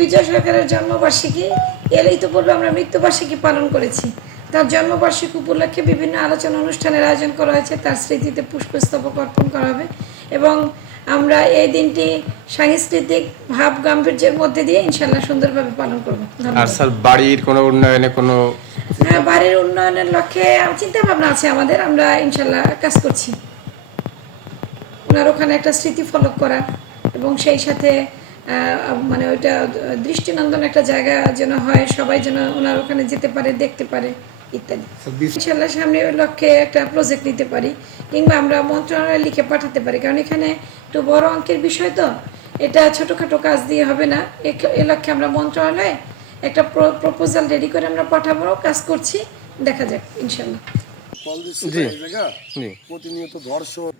বিজয় সরকারের জন্মবার্ষিকী এলেই তো পূর্বে আমরা মৃত্যুবার্ষিকী পালন করেছি। তার জন্মবার্ষিকী উপলক্ষে বিভিন্ন আলোচনা অনুষ্ঠানের আয়োজন করা হয়েছে তার স্মৃতিতে পুষ্পস্তবক অর্পণ করা হবে এবং আমরা এই দিনটি সাংস্কৃতিক ভাব গাম্ভীর্যের মধ্যে দিয়ে ইনশাল্লাহ সুন্দরভাবে পালন করব। আর স্যার বাড়ির কোনো উন্নয়নে কোনো হ্যাঁ, বাড়ির উন্নয়নের লক্ষ্যে চিন্তা ভাবনা আছে আমাদের আমরা ইনশাল্লাহ কাজ করছি। ওনার ওখানে একটা স্মৃতি ফলক করা এবং সেই সাথে মানে ওইটা দৃষ্টিনন্দন একটা জায়গা যেন হয় সবাই যেন ওনার ওখানে যেতে পারে দেখতে পারে ইত্যাদি। ইনশাল্লাহ সামনে ওই লক্ষ্যে একটা প্রজেক্ট নিতে পারি কিংবা আমরা মন্ত্রণালয়ে লিখে পাঠাতে পারি। কারণ এখানে একটু বড় অঙ্কের বিষয় তো এটা ছোটোখাটো কাজ দিয়ে হবে না। এ- লক্ষ্যে আমরা মন্ত্রণালয়ে একটা প্রপোজাল রেডি করে আমরা পাঠাবো কাজ করছি দেখা যাক ইনশাল্লাহ প্রতিনিয়ত ধর্ষণ